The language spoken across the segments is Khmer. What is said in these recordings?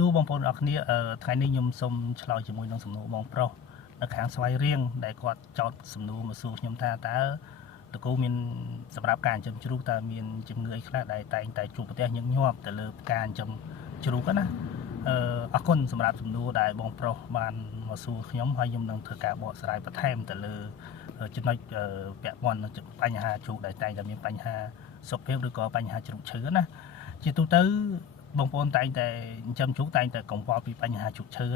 សួរបងប្អូនអរគ្នាថ្ងៃនេះខ្ញុំសូមឆ្លើយជាមួយនឹងសំណួរបងប្រុសនៅខាងស្វាយរៀងដែលគាត់ចោទសំណួរមកសួរខ្ញុំថាតើតកូមានសម្រាប់ការចិញ្ចឹមជ្រូកតើមានជំងឺអីខ្លះដែលតែងតែជួបប្រទះញឹកញាប់ទៅលើការចិញ្ចឹមជ្រូកណាអរគុណសម្រាប់សំណួរដែលបងប្រុសបានមកសួរខ្ញុំហើយខ្ញុំនឹងធ្វើការបកស្រាយបន្ថែមទៅលើចំណុចពាក់ព័ន្ធនឹងបញ្ហាជ្រូកដែលតែងតែមានបញ្ហាសុខភាពឬក៏បញ្ហាជ្រូកឈឺណាជាទូទៅបងប្អូនតែងតែចិញ្ចឹមជ្រូកតែងតែកង្វល់ពីបញ្ហាជ្រូកឈឺ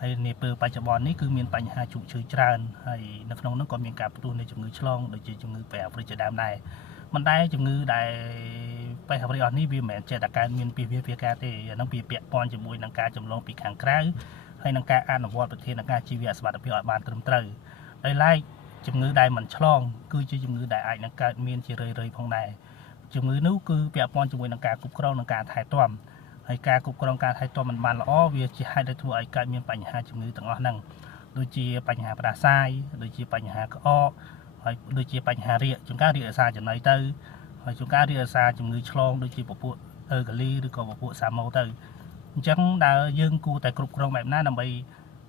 ហើយនាពេលបច្ចុប្បន្ននេះគឺមានបញ្ហាជ្រូកឈឺច្រើនហើយនៅក្នុងនោះក៏មានការផ្ទុះនៃជំងឺឆ្លងដូចជាជំងឺប៉ែអាហ្វ្រិកជាដើមដែរមិនដែលជំងឺដែលប៉ែអាហ្វ្រិកអស់នេះវាមិនមែនចេះតែកើតមានពីវាការទេអានោះវាពាក់ព័ន្ធជាមួយនឹងការចម្លងពីខាងក្រៅហើយនឹងការអនុវត្តប្រធានការជីវៈសុវត្ថិភាពឲ្យបានត្រឹមត្រូវដោយឡែកជំងឺដែលមិនឆ្លងគឺជាជំងឺដែលអាចនឹងកើតមានជារឿយៗផងដែរជំងឺនោះគឺពាក់ព័ន្ធជាមួយនឹងការគ្រប់គ្រងនិងការថែទាំហើយការគ្រប់គ្រងការថែទាំមិនបានល្អវាជាហេតុដែលធ្វើឲ្យកើតមានបញ្ហាជំងឺទាំងអស់ហ្នឹងដូចជាបញ្ហាផ្ដាសាយដូចជាបញ្ហាក្អកហើយដូចជាបញ្ហារាគជួនកាលរាគរសាចំណីទៅហើយជួនកាលរាគរសាជំងឺឆ្លងដូចជាពពួកអឺកាលីឬក៏ពពួកសាម៉ូទៅអញ្ចឹងដែលយើងគួរតែគ្រប់គ្រងបែបណាដើម្បី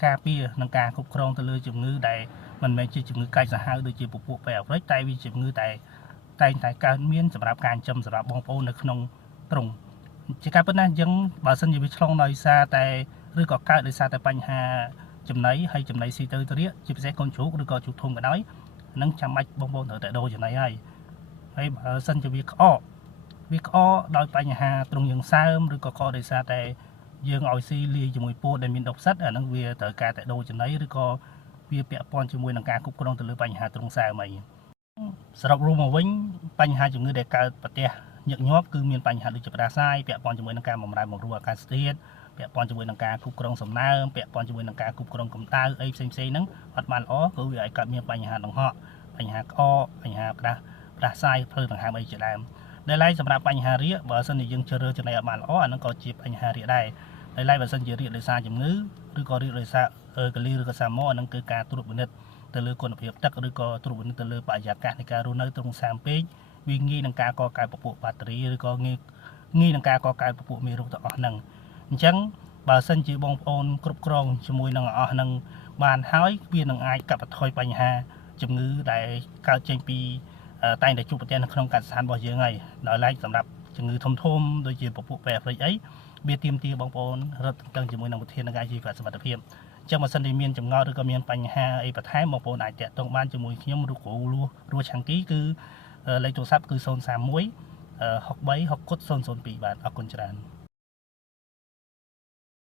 ការពារនឹងការគ្រប់គ្រងទៅលើជំងឺដែលមិនមែនជាជំងឺកាចសាហាវដូចជាពពួកប៉ែអាហ្វ្រិកតែវាជំងឺតែងតែកើតមានសម្រាប់ការចិញ្ចឹមសម្រាប់បងប្អូននៅក្នុងទ្រុងជាការពិតណាស់អញ្ចឹងបើសិនជាវាឆ្លងដោយសារតែឬក៏កើតដោយសារតែបញ្ហាចំណីហើយចំណីស៊ីទៅរាគជាពិសេសកូនជ្រូកឬក៏ជ្រូកធំក៏ដោយនឹងចាំបាច់បងប្អូនត្រូវតែដូរចំណីហើយបើសិនជាវាក្អកដោយបញ្ហាទ្រុងយើងសើមឬក៏ក្អកដោយសារតែយើងឲ្យស៊ីលាយជាមួយពោតដែលមានដុកផ្សិតអាហ្នឹងវាត្រូវការតែដូរចំណីឬក៏វាពាក់ព័ន្ធជាមួយនឹងការគ្រប់គ្រងទៅលើបញ្ហាទ្រុងសើមអីសរុបរួមមកវិញបញ្ហាជំងឺដែលកើតប្រទះញឹកញាប់គឺមានបញ្ហាដូចជាផ្ដាសាយពាក់ព័ន្ធជាមួយនឹងការបម្រែបម្រួលអាកាសធាតុពាក់ព័ន្ធជាមួយនឹងការគ្រប់គ្រងសំណើមពាក់ព័ន្ធជាមួយនឹងការគ្រប់គ្រងកម្ដៅអីផ្សេងហ្នឹងអត់បានល្អគឺវាអាចកើតមានបញ្ហាដង្ហក់បញ្ហាក្អកបញ្ហាផ្ដាសាយភ្លើដង្ហើមអីជាដើមដែលឡែកសម្រាប់បញ្ហារាគបើសិនជាយើងជ្រើសរើសចំណីអត់បានល្អអាហ្នឹងក៏ជាបញ្ហារាគដែរដែលឡែកបើសិនជារាគដោយសារជំងឺឬក៏រាគដោយសារកាលីឬក៏សាម៉ូអាហ្នឹងគឺការត្រួតពិនិត្យទៅលើគុណភាពទឹកឬក៏ត្រួតពិនិត្យទៅលើបរិយាកាសនៃការរស់នៅទ្រង់សាមពេកវាងាយនឹងការកកើតពពួកបាក់តេរីឬក៏ងាយនឹងការកកើតពពួកមេរោគទាំងអស់ហ្នឹងអញ្ចឹងបើសិនជាបងប្អូនគ្រប់គ្រងជាមួយនឹងអស់ហ្នឹងបានហើយវានឹងអាចកាត់បន្ថយបញ្ហាជំងឺដែលកើតចេញពីតែងតែជួបប្រទះនៅក្នុងកសិដ្ឋានរបស់យើងហើយដោយឡែកសម្រាប់ជំងឺធំដូចជាពពួកប៉ែអាហ្វ្រិកអីវាទាមទារបងប្អូនរត់តឹងជាមួយនឹងវិធានការជីវសុវត្ថិភាពអញ្ចឹងបើសិនជាមានចម្ងល់ឬក៏មានបញ្ហាអីបន្ថែមបងប្អូនអាចតាក់ទងបានជាមួយខ្ញុំឬគ្រូរស់ឆាំងគីគឺលេខទូរស័ព្ទគឺ031 63 60 002បាទអរគុណច្រើន